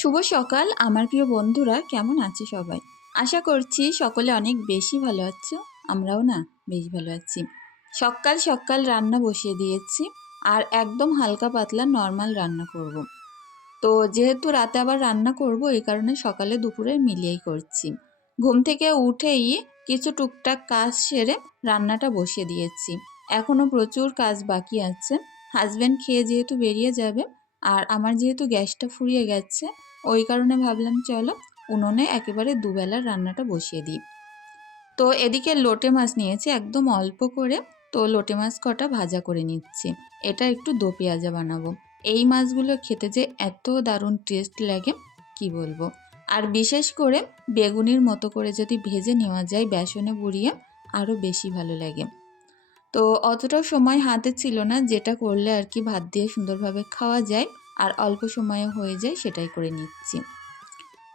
শুভ সকাল, আমার প্রিয় বন্ধুরা, কেমন আছে সবাই? আশা করছি সকলে অনেক বেশি ভালো আছো, আমরাও না বেশ ভালো আছি। সকাল সকাল রান্না বসিয়ে দিয়েছি আর একদম হালকা পাতলা নর্মাল রান্না করব। তো যেহেতু রাতে আবার রান্না করব, এই কারণে সকালে দুপুরে মিলিয়েই করছি। ঘুম থেকে উঠেই কিছু টুকটাক কাজ সেরে রান্নাটা বসিয়ে দিয়েছি। এখনও প্রচুর কাজ বাকি আছে। হাজব্যান্ড খেয়ে যেহেতু বেরিয়ে যাবে আর আমার যেহেতু গ্যাসটা ফুরিয়ে গেছে ওই কারণে ভাবলাম, চলো উনুনে একেবারে দুবেলার রান্নাটা বসিয়ে দিই। তো এদিকে লোটে মাছ নিয়েছি, একদম অল্প করে। তো লোটে মাছ কটা ভাজা করে নিচ্ছি। এটা একটু দো পেঁয়াজা বানাবো। এই মাছগুলো খেতে যে এত দারুণ টেস্ট লাগে, কি বলব? আর বিশেষ করে বেগুনির মতো করে যদি ভেজে নেওয়া যায় বেসনে বুড়িয়ে আরও বেশি ভালো লাগে। তো অতটাও সময় হাতে ছিল না, যেটা করলে আর কি ভাত দিয়ে সুন্দরভাবে খাওয়া যায়। আর অল্প সময়ে হয়ে যায় সেটাই করে নিচ্ছি।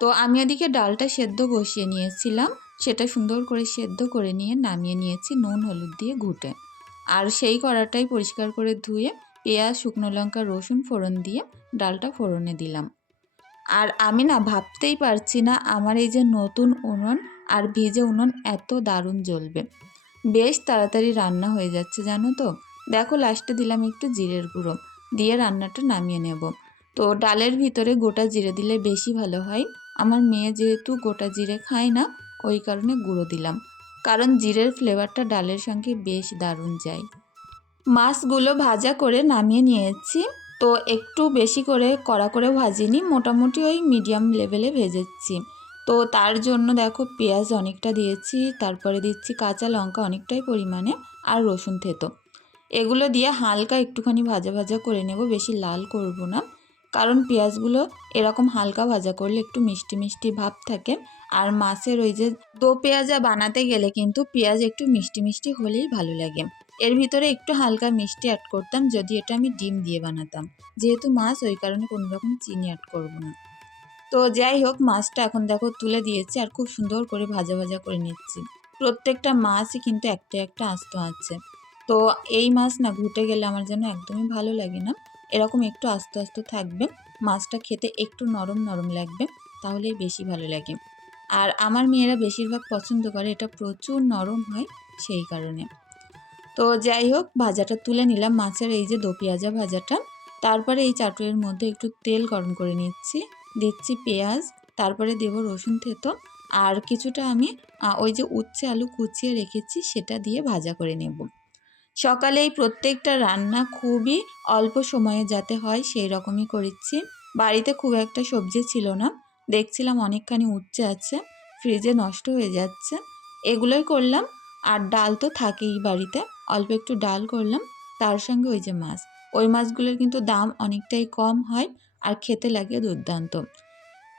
তো আমি এদিকে ডালটা সেদ্ধ বসিয়ে নিয়েছিলাম। সেটা সুন্দর করে সেদ্ধ করে নিয়ে নামিয়ে নিয়েছি নুন, হলুদ দিয়ে ঘুটে। আর সেই কড়াটাই পরিষ্কার করে ধুয়ে পেঁয়াজ, শুকনো লঙ্কা, রসুন ফোড়ন দিয়ে ডালটা ফোড়নে দিলাম। আর আমি না ভাবতেই পারছি না আমার এই যে নতুন উনুন আর ভিজে উনুন এত দারুণ জ্বলবে। বেশ তাড়াতাড়ি রান্না হয়ে যাচ্ছে জানো তো? দেখো লাস্টে দিলাম একটু জিরের গুঁড়ো। দিয়ে রান্নাটা নামিয়ে নেব। তো ডালের ভিতরে গোটা জিরে দিলে বেশি ভালো হয়। আমার মেয়ে যেহেতু গোটা জিরে খায় না, ওই কারণে গুঁড়ো দিলাম। কারণ জিরের ফ্লেভারটা ডালের সঙ্গে বেশ দারুণ যায়। মাছগুলো ভাজা করে নামিয়ে নিয়েছি। তো একটু বেশি করে কড়া করে ভাজিনি, মোটামুটি ওই মিডিয়াম লেভেলে ভেজেছি। তো তার জন্য দেখো পেঁয়াজ অনেকটা দিয়েছি, তারপরে দিচ্ছি কাঁচা লঙ্কা অনেকটাই পরিমাণে, আর রসুন থেতো। এগুলো দিয়ে হালকা একটুখানি ভাজা ভাজা করে নেব, বেশি লাল করব না। কারণ পেঁয়াজগুলো এরকম হালকা ভাজা করলে একটু মিষ্টি মিষ্টি ভাব থাকে। আর মাছের ওই যে দো পেঁয়াজা বানাতে গেলে কিন্তু পেঁয়াজ একটু মিষ্টি মিষ্টি হলেই ভালো লাগে। এর ভিতরে একটু হালকা মিষ্টি অ্যাড করতাম, যদি এটা আমি ডিম দিয়ে বানাতাম। যেহেতু মাছ, ওই কারণে কোনো রকম চিনি অ্যাড করব না। তো যাই হোক, মাছটা এখন দেখো তুলে দিয়েছি আর খুব সুন্দর করে ভাজা ভাজা করে নিচ্ছি। প্রত্যেকটা মাছই কিন্তু একটা একটা আস্ত আছে। তো এই মাছ না ঘুটে গেলে আমার যেন একদমই ভালো লাগে না। এরকম একটু আস্তে আস্তে থাকবে, মাছটা খেতে একটু নরম নরম লাগবে, তাহলেই বেশি ভালো লাগে। আর আমার মেয়েরা বেশিরভাগ পছন্দ করে, এটা প্রচুর নরম হয় সেই কারণে। তো যাই হোক, ভাজাটা তুলে নিলাম মাছের এই যে দো ভাজাটা। তারপরে এই চাটুয়ের মধ্যে একটু তেল গরম করে নিচ্ছি, দিচ্ছি পেঁয়াজ, তারপরে দেব রসুন থেতো, আর কিছুটা আমি ওই যে উচ্ছে আলু কুচিয়ে রেখেছি, সেটা দিয়ে ভাজা করে নেব। সকালে এই প্রত্যেকটা রান্না খুবই অল্প সময়ে যাতে হয় সেই রকমই করেছি। বাড়িতে খুব একটা সবজি ছিল না। দেখছিলাম অনেকখানি উচ্ছে আছে, ফ্রিজে নষ্ট হয়ে যাচ্ছে। এগুলোই করলাম। আর ডাল তো থাকেই বাড়িতে। অল্প একটু ডাল করলাম। তার সঙ্গে ওই যে মাছ। ওই মাছগুলোর কিন্তু দাম অনেকটাই কম হয় আর খেতে লাগে দুর্দান্ত।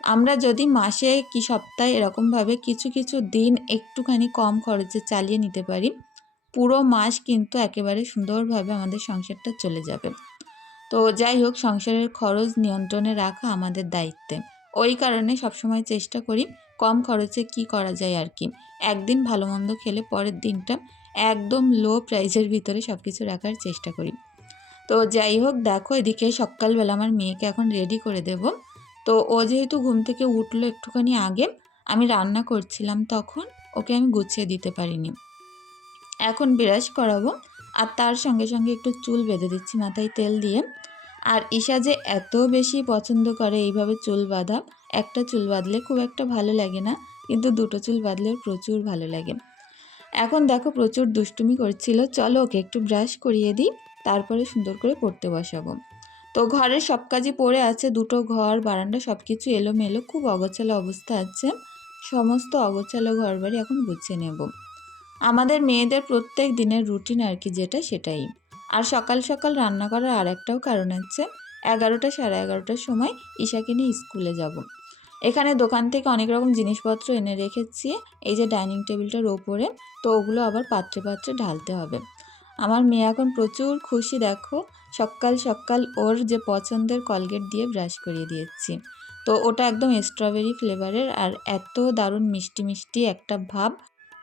আমরা যদি মাসে কি সপ্তাহে এরকমভাবে কিছু কিছু দিন একটুখানি কম খরচে চালিয়ে নিতে পারি পুরো মাস কিন্তু একেবারে সুন্দরভাবে আমাদের সংসারটা চলে যাবে। তো যাই হোক, সংসারের খরচ নিয়ন্ত্রণে রাখা আমাদের দায়িত্বে। ওই কারণে সবসময় চেষ্টা করি কম খরচে কি করা যায় আর কি। একদিন ভালো মন্দ খেলে পরের দিনটা একদম লো প্রাইসের ভিতরে সব কিছু রাখার চেষ্টা করি। তো যাই হোক, দেখো এদিকে সকালবেলা আমার মেয়েকে এখন রেডি করে দেব। তো ও যেহেতু ঘুম থেকে উঠল একটুখানি আগে, আমি রান্না করছিলাম তখন ওকে আমি গুছিয়ে দিতে পারিনি। এখন বিরাজ করাবো। আর তার সঙ্গে সঙ্গে একটু চুল বেঁধে দিচ্ছি মাথায় তেল দিয়ে। আর ঈশা যে এত বেশি পছন্দ করে এইভাবে চুল বাঁধা, একটা চুল বাঁধলে খুব একটা ভালো লাগে না, কিন্তু দুটো চুল বাঁধলে প্রচুর ভালো লাগে। এখন দেখো প্রচুর দুষ্টুমি করছিল, চলো ওকে একটু ব্রাশ করিয়ে দিই, তারপরে সুন্দর করে পড়তে বসাবো। তো ঘরের সব কাজই পড়ে আছে, দুটো ঘর, বারান্দা সব কিছু এলোমেলো, খুব অগোছালো অবস্থা আছে। সমস্ত অগোছালো ঘর বাড়ি এখন গুছিয়ে নেব। আমাদের মেয়েদের প্রত্যেক দিনের রুটিন আর কি যেটা সেটাই। আর সকাল সকাল রান্না করার আর একটাও কারণ আছে। এগারোটা সাড়ে এগারোটার সময় ঈশাকে নিয়ে স্কুলে যাব। এখানে দোকান থেকে অনেক রকম জিনিসপত্র এনে রেখেছি। এই যে ডাইনিং টেবিলটার ওপরে, তো ওগুলো আবার পাত্রে পাত্রে ঢালতে হবে। আমার মেয়ে এখন প্রচুর খুশি, দেখো। সকাল সকাল ওর যে পছন্দের কলগেট দিয়ে ব্রাশ করিয়ে দিয়েছি। তো ওটা একদম স্ট্রবেরি ফ্লেভারের আর এত দারুণ মিষ্টি মিষ্টি একটা ভাব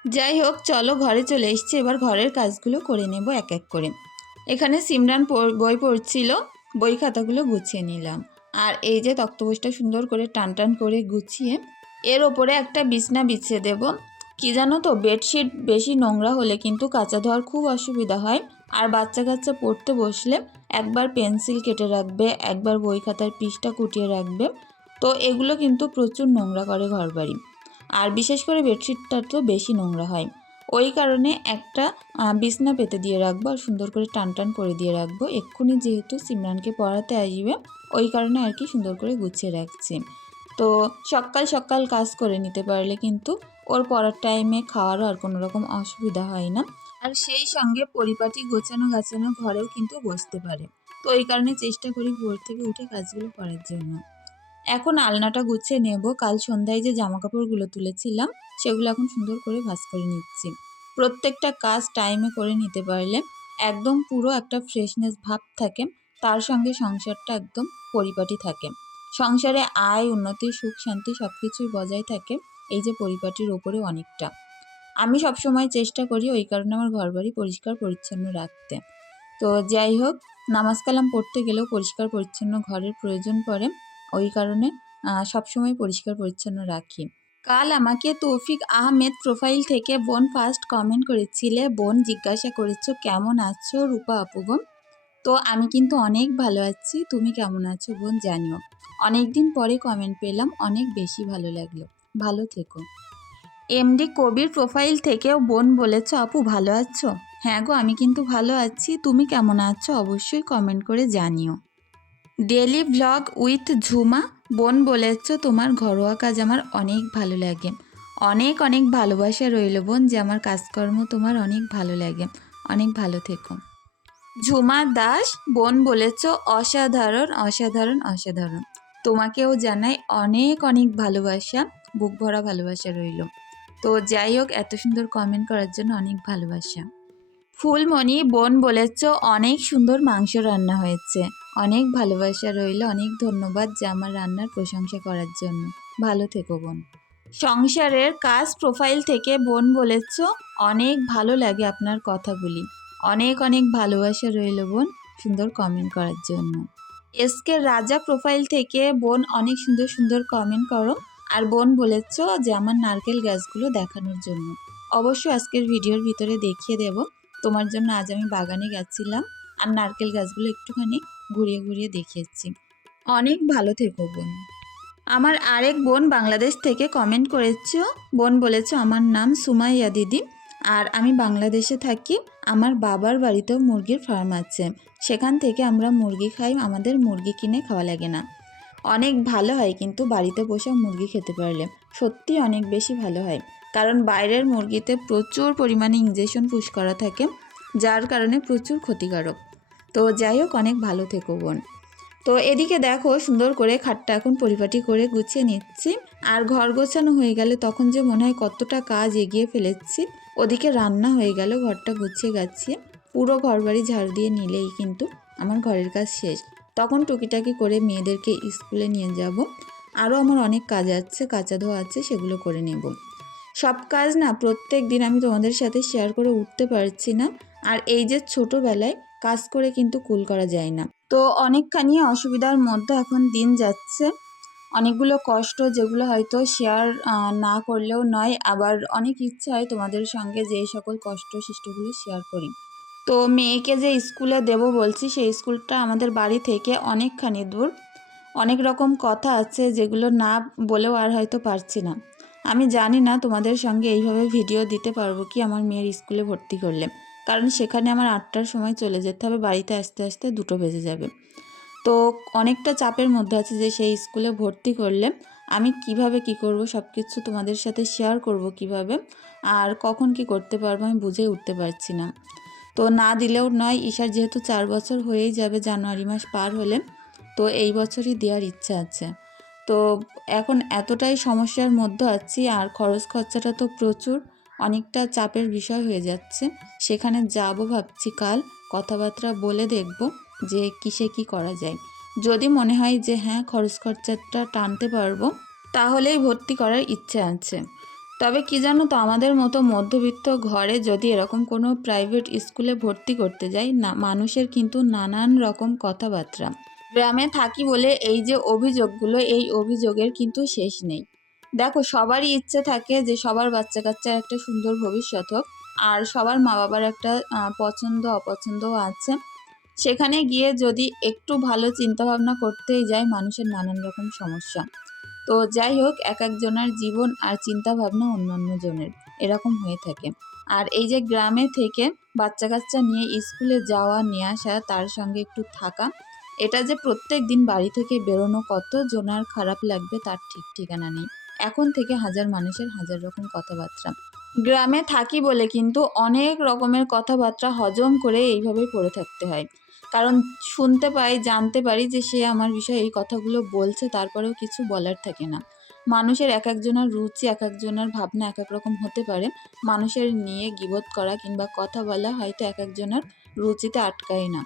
যাই হোক চলো ঘরে চলে এসছি। এবার ঘরের কাজগুলো করে নেব এক এক করে। এখানে সিমরান বই পড়ছিল, বই খাতাগুলো গুছিয়ে নিলাম। আর এই যে তক্তপোষটা সুন্দর করে টান টান করে গুছিয়ে, এর ওপরে একটা বিছনা বিছিয়ে দেব। কি জানো তো, বেডশিট বেশি নোংরা হলে কিন্তু কাঁচা ধোয়ার খুব অসুবিধা হয়। আর বাচ্চা কাচ্চা পড়তে বসলে একবার পেন্সিল কেটে রাখবে, একবার বই খাতার পিসটা কুটিয়ে রাখবে। তো এগুলো কিন্তু প্রচুর নোংরা করে ঘরবাড়ি। আর বিশেষ করে বেডশিটটা তো বেশি নোংরা হয়। ওই কারণে একটা বিছনা পেতে দিয়ে রাখব আর সুন্দর করে টান টান করে দিয়ে রাখব। এক্ষুনি যেহেতু সিমরানকে পড়াতে আসবে, ওই কারণে আর কি সুন্দর করে গুছিয়ে রাখছি। তো সকাল সকাল কাজ করে নিতে পারলে কিন্তু ওর পড়ার টাইমে খাওয়ারও আর কোনো রকম অসুবিধা হয় না। আর সেই সঙ্গে পরিপাটি গোছানো গাছানো ঘরেও কিন্তু বসতে পারে। তো ওই কারণে চেষ্টা করি ভোর থেকে উঠে কাজগুলো করার জন্য। এখন আলনাটা গুছিয়ে নেব। কাল সন্ধ্যায় যে জামা কাপড়গুলো তুলেছিলাম, সেগুলো এখন সুন্দর করে ভাঁজ করে নিচ্ছি। প্রত্যেকটা কাজ টাইমে করে নিতে পারলে একদম পুরো একটা ফ্রেশনেস ভাব থাকে, তার সঙ্গে সংসারটা একদম পরিপাটি থাকে। সংসারে আয়, উন্নতি, সুখ, শান্তি সব কিছুই বজায় থাকে, এই যে পরিপাটির ওপরে অনেকটা। আমি সবসময় চেষ্টা করি ওই কারণে আমার ঘরবাড়ি পরিষ্কার, পরিচ্ছন্ন রাখতে। তো যাই হোক, নামাজ কালাম পড়তে গেলেও পরিষ্কার, পরিচ্ছন্ন ঘরের প্রয়োজন পড়ে ওই কারণে সবসময় পরিষ্কার পরিচ্ছন্ন রাখি। কাল আমাকে তৌফিক আহমেদ প্রোফাইল থেকে বোন ফার্স্ট কমেন্ট করেছিলে, বোন জিজ্ঞাসা করেছ, কেমন আছো রূপা আপুগম তো আমি কিন্তু অনেক ভালো আছি, তুমি কেমন আছো বোন জানিও। অনেক দিন পরে কমেন্ট পেলাম, অনেক বেশি ভালো লাগল। ভালো থেকো। এমডি কবির প্রোফাইল থেকেও বোন বলেছ, আপু ভালো আছো? হ্যাঁ গো, আমি কিন্তু ভালো আছি, তুমি কেমন আছো অবশ্যই কমেন্ট করে জানিও। ডেলি ব্লগ উইথ ঝুমা বোন বলেছ, তোমার ঘরোয়া কাজ আমার অনেক ভালো লাগে। অনেক অনেক ভালোবাসা রইল বোন, যে আমার কাজকর্ম তোমার অনেক ভালো লাগে। অনেক ভালো থেকো। ঝুমা দাস বোন বলেছ, অসাধারণ অসাধারণ অসাধারণ। তোমাকেও জানাই অনেক অনেক ভালোবাসা, বুক ভরা ভালোবাসা রইল। তো যাই হোক, এত সুন্দর কমেন্ট করার জন্য অনেক ভালোবাসা। ফুলমণি বোন বলেছ, অনেক সুন্দর মাংস রান্না হয়েছে। অনেক ভালোবাসা রইল, অনেক ধন্যবাদ যে আমার রান্নার প্রশংসা করার জন্য। ভালো থেকো বোন। সংসারের কাজ প্রোফাইল থেকে বোন বলেছ, অনেক ভালো লাগে আপনার কথাগুলি। অনেক অনেক ভালোবাসা রইল বোন, সুন্দর কমেন্ট করার জন্য। এসকে রাজা প্রোফাইল থেকে বোন অনেক সুন্দর সুন্দর কমেন্ট করো। আর বোন বলেছ যে আমার নারকেল গাছগুলো দেখানোর জন্য। অবশ্যই আজকের ভিডিওর ভিতরে দেখিয়ে দেব। তোমার জন্য আজ আমি বাগানে গেছিলাম। আর নারকেল গাছগুলো একটুখানি ঘুরিয়ে ঘুরিয়ে দেখিয়েছি। অনেক ভালো থেকো, বোন। আমার আরেক বোন বাংলাদেশ থেকে কমেন্ট করেছ। বোন বলেছ, আমার নাম সুমাইয়া দিদি আর আমি বাংলাদেশে থাকি। আমার বাবার বাড়িতেও মুরগির ফার্ম আছে। সেখান থেকে আমরা মুরগি খাই, আমাদের মুরগি কিনে খাওয়া লাগে না। অনেক ভালো হয় কিন্তু বাড়িতে বসে মুরগি খেতে পারলে। সত্যি অনেক বেশি ভালো হয়। কারণ বাইরের মুরগিতে প্রচুর পরিমাণে ইঞ্জেকশন পুশ করা থাকে, যার কারণে প্রচুর ক্ষতিকারক। তো যাই হোক, অনেক ভালো থেকো বোন। তো এদিকে দেখো, সুন্দর করে খাটটা এখন পরিপাটি করে গুছিয়ে নিচ্ছি। আর ঘর গোছানো হয়ে গেলে তখন যে মনে হয় কতটা কাজ এগিয়ে ফেলেছি, ওদিকে রান্না হয়ে গেল, ঘরটা গুছিয়ে গাছিয়ে পুরো ঘরবাড়ি ঝাড়ু দিয়ে নিলেই কিন্তু আমার ঘরের কাজ শেষ। তখন টুকিটাকি করে মেয়েদেরকে স্কুলে নিয়ে যাব। আরও আমার অনেক কাজ আছে কাঁচা ধোয়া আছে, সেগুলো করে নেব। সব কাজ না প্রত্যেক দিন আমি তোমাদের সাথে শেয়ার করে উঠতে পারছি না। আর এই যে ছোটোবেলায় কাজ করে কিন্তু কুল করা যায় না। তো অনেকখানি অসুবিধার মধ্যে এখন দিন যাচ্ছে। অনেকগুলো কষ্ট যেগুলো হয়তো শেয়ার না করলেও নয়, আবার অনেক ইচ্ছা হয় তোমাদের সঙ্গে যে সকল কষ্ট সৃষ্টগুলো শেয়ার করি। তো মেয়েকে যে স্কুলে দেব বলছি, সেই স্কুলটা আমাদের বাড়ি থেকে অনেকখানি দূর। অনেক রকম কথা আছে যেগুলো না বলেও আর হয়তো পারছি না। আমি জানি না তোমাদের সঙ্গে এইভাবে ভিডিও দিতে পারব কি আমার মেয়ের স্কুলে ভর্তি করলে। কারণ সেখানে আমার আটটার সময় চলে যেতে হবে, বাড়িতে আসতে আসতে দুটো বেজে যাবে। তো অনেকটা চাপের মধ্যে আছে যে সেই স্কুলে ভর্তি করলে আমি কীভাবে কি করব সব কিছু তোমাদের সাথে শেয়ার করব কীভাবে আর কখন কি করতে পারব আমি বুঝে উঠতে পারছি না। তো না দিলেও নয়, ঈশার যেহেতু চার বছর হয়েই যাবে জানুয়ারি মাস পার হলে, তো এই বছরই দেওয়ার ইচ্ছা আছে। তো এখন এতটাই সমস্যার মধ্যে আছি আর খরচ খরচাটা তো প্রচুর অনেকটা চাপের বিষয় হয়ে যাচ্ছে। সেখানে যাব ভাবছি কাল, কথাবার্তা বলে দেখব যে কিসে কি করা যায়। যদি মনে হয় যে হ্যাঁ খরচ খরচাটা টানতে পারব, তাহলেই ভর্তি করার ইচ্ছে আছে। তবে কি জানো তো, আমাদের মতো মধ্যবিত্ত ঘরে যদি এরকম কোনো প্রাইভেট স্কুলে ভর্তি করতে যাই, না, মানুষের কিন্তু নানান রকম কথাবার্তা। গ্রামে থাকি বলে এই যে অভিযোগগুলো, এই অভিযোগের কিন্তু শেষ নেই। দেখো, সবারই ইচ্ছে থাকে যে সবার বাচ্চা কাচ্চার একটা সুন্দর ভবিষ্যৎ হোক, আর সবার মা বাবার একটা পছন্দ, অপছন্দও আছে। সেখানে গিয়ে যদি একটু ভালো চিন্তাভাবনা করতেই যায়, মানুষের নানান রকম সমস্যা। তো যাই হোক, এক একজনের জীবন আর চিন্তা ভাবনা অন্য অন্য জনের, এরকম হয়ে থাকে। আর এই যে গ্রামে থেকে বাচ্চা কাচ্চা নিয়ে স্কুলে যাওয়া, নিয়ে আসা, তার সঙ্গে একটু থাকা, এটা যে প্রত্যেক দিন বাড়ি থেকে বেরোনো কত জনার খারাপ লাগবে তার ঠিক ঠিকানা নেই। এখন থেকে হাজার মানুষের হাজার রকম কথাবার্তা। গ্রামে থাকি বলে কিন্তু অনেক রকমের কথাবার্তা হজম করে এইভাবেই পড়ে থাকতে হয়। কারণ শুনতে পাই, জানতে পারি যে সে আমার বিষয়ে এই কথাগুলো বলছে, তারপরেও কিছু বলার থাকে না। মানুষের এক একজনের রুচি, এক একজনের ভাবনা এক এক রকম হতে পারে। মানুষের নিয়ে গিবোধ করা কিংবা কথা বলা হয়তো এক একজনের রুচিতে আটকায় না।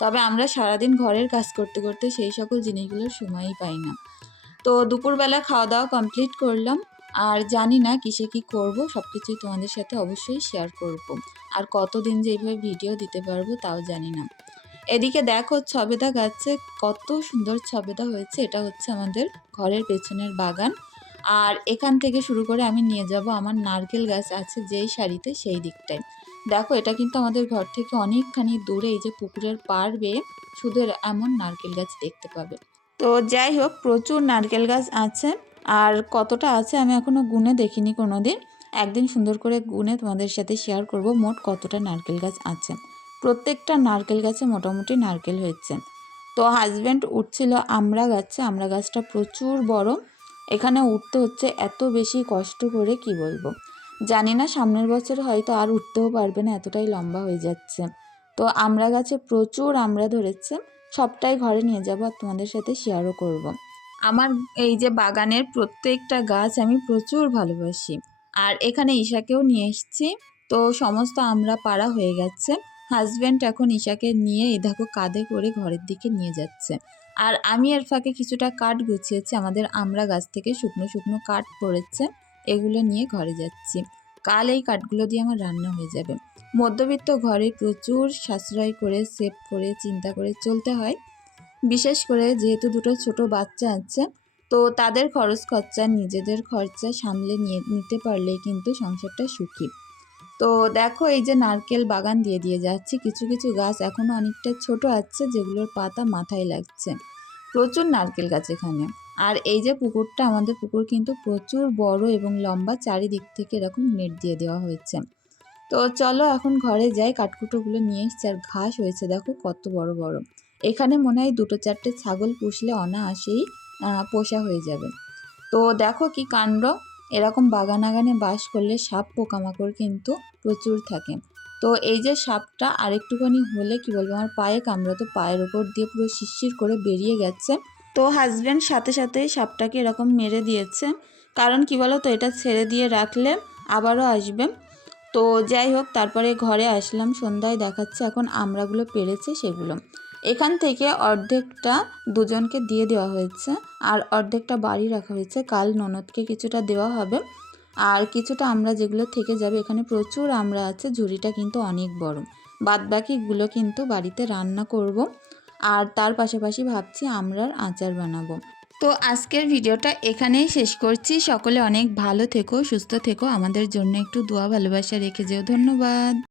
তবে আমরা সারাদিন ঘরের কাজ করতে করতে সেই সকল জিনিসগুলোর সময়ই পাই না। তো দুপুরবেলা খাওয়া দাওয়া কমপ্লিট করলাম। আর জানি না কিসে কি করব সব কিছুই তোমাদের সাথে অবশ্যই শেয়ার করব। আর কতদিন যে এইভাবে ভিডিও দিতে পারব তাও জানি না। এদিকে দেখো ছবেদা গাছে কত সুন্দর ছবেদা হয়েছে, এটা হচ্ছে আমাদের ঘরের পেছনের বাগান। আর এখান থেকে শুরু করে আমি নিয়ে যাব আমার নারকেল গাছ আছে যেই সারিতে সেই দিকটায়। দেখো এটা কিন্তু আমাদের ঘর থেকে অনেকখানি দূরে, এই যে পুকুরের পার বেয়ে শুধু এমন নারকেল গাছ দেখতে পাবে। তো যাই হোক, প্রচুর নারকেল গাছ আছে আর কতটা আছে আমি এখনও গুনে দেখিনি কোনো দিন একদিন সুন্দর করে গুনে তোমাদের সাথে শেয়ার করব মোট কতটা নারকেল গাছ আছে। প্রত্যেকটা নারকেল গাছে মোটামুটি নারকেল হয়েছে। তো হাজব্যান্ড উঠছিল আমরা গাছে, আমরা গাছটা প্রচুর বড়। এখানে উঠতে হচ্ছে এত বেশি কষ্ট করে কি বলব? জানি না সামনের বছর হয়তো আর উঠতেও পারবে না, এতটাই লম্বা হয়ে যাচ্ছে। তো আমরা গাছে প্রচুর আমরা ধরেছে। সবটাই ঘরে নিয়ে যাব আর তোমাদের সাথে শেয়ারও করব। আমার এই যে বাগানের প্রত্যেকটা গাছ আমি প্রচুর ভালোবাসি। আর এখানে ঈশাকেও নিয়ে এসেছি। তো সমস্ত আমরা পাড়া হয়ে গেছে। হাজব্যান্ড এখন ঈশাকে নিয়ে এই দেখো কাঁধে করে ঘরের দিকে নিয়ে যাচ্ছে। আর আমি এর ফাঁকে কিছুটা কাঠ গুছিয়েছি। আমাদের আমরা গাছ থেকে শুকনো শুকনো কাঠ পড়েছে। এগুলো নিয়ে ঘরে যাচ্ছি। কাল এই কাঠগুলো দিয়ে আমার রান্না হয়ে যাবে। মধ্যবিত্ত ঘরে প্রচুর সাশ্রয় করে, সেভ করে, চিন্তা করে চলতে হয়। বিশেষ করে যেহেতু দুটো ছোট বাচ্চা আছে, তো তাদের খরচ খরচা নিজেদের খরচা সামলে নিয়ে, নিতে পারলেই কিন্তু সংসারটা সুখী। তো দেখো এই যে নারকেল বাগান দিয়ে দিয়ে যাচ্ছি, কিছু কিছু গাছ এখনও অনেকটা ছোট আছে, যেগুলোর পাতা মাথায় লাগছে। প্রচুর নারকেল গাছ এখানে। আর এই যে পুকুরটা, আমাদের পুকুর কিন্তু প্রচুর বড় এবং লম্বা, চারিদিক থেকে এরকম নেট দিয়ে দেওয়া হয়েছে। তো চলো এখন ঘরে যাই, কাঠকুটোগুলো নিয়ে এসছি আর ঘাস হয়েছে, দেখো কত বড় বড়। এখানে মনে হয় দুটো চারটে ছাগল পুষলে অনায়াসেই পোষা হয়ে যাবে। তো দেখো কি কাণ্ড, এরকম বাগান আগানে বাস করলে সাপ পোকামাকড় কিন্তু প্রচুর থাকে। তো এই যে সাপটা আরেকটুখানি হলে কি বলব, আমার পায়ে কামড়াতো পায়ের ওপর দিয়ে পুরো শিরশির করে বেরিয়ে গেছে। তো হাজব্যান্ড সাথে সাথেই সাপটাকে এরকম মেরে দিয়েছে। কারণ কি বলো তো এটা ছেড়ে দিয়ে রাখলে আবারও আসবে। তো যাই হোক, তারপরে ঘরে আসলাম, সন্ধ্যায় দেখাচ্ছে এখন আমরাগুলো পেরেছে সেগুলো। এখান থেকে অর্ধেকটা দুজনকে দিয়ে দেওয়া হয়েছে, আর অর্ধেকটা বাড়ি রাখা হয়েছে। কাল ননদকে কিছুটা দেওয়া হবে, আর কিছুটা আমরা যেগুলো থেকে যাবে, এখানে প্রচুর আমরা আছে, ঝুড়িটা কিন্তু অনেক বড়। বাদ বাকিগুলো কিন্তু বাড়িতে রান্না করব, আর তার পাশাপাশি ভাবছি আমরার আচার বানাবো। তো আজকের ভিডিওটা এখানেই শেষ করছি। সকলে অনেক ভালো থেকো, সুস্থ থেকো। আমাদের জন্য একটু দোয়া, ভালোবাসা রেখে যেও। ধন্যবাদ।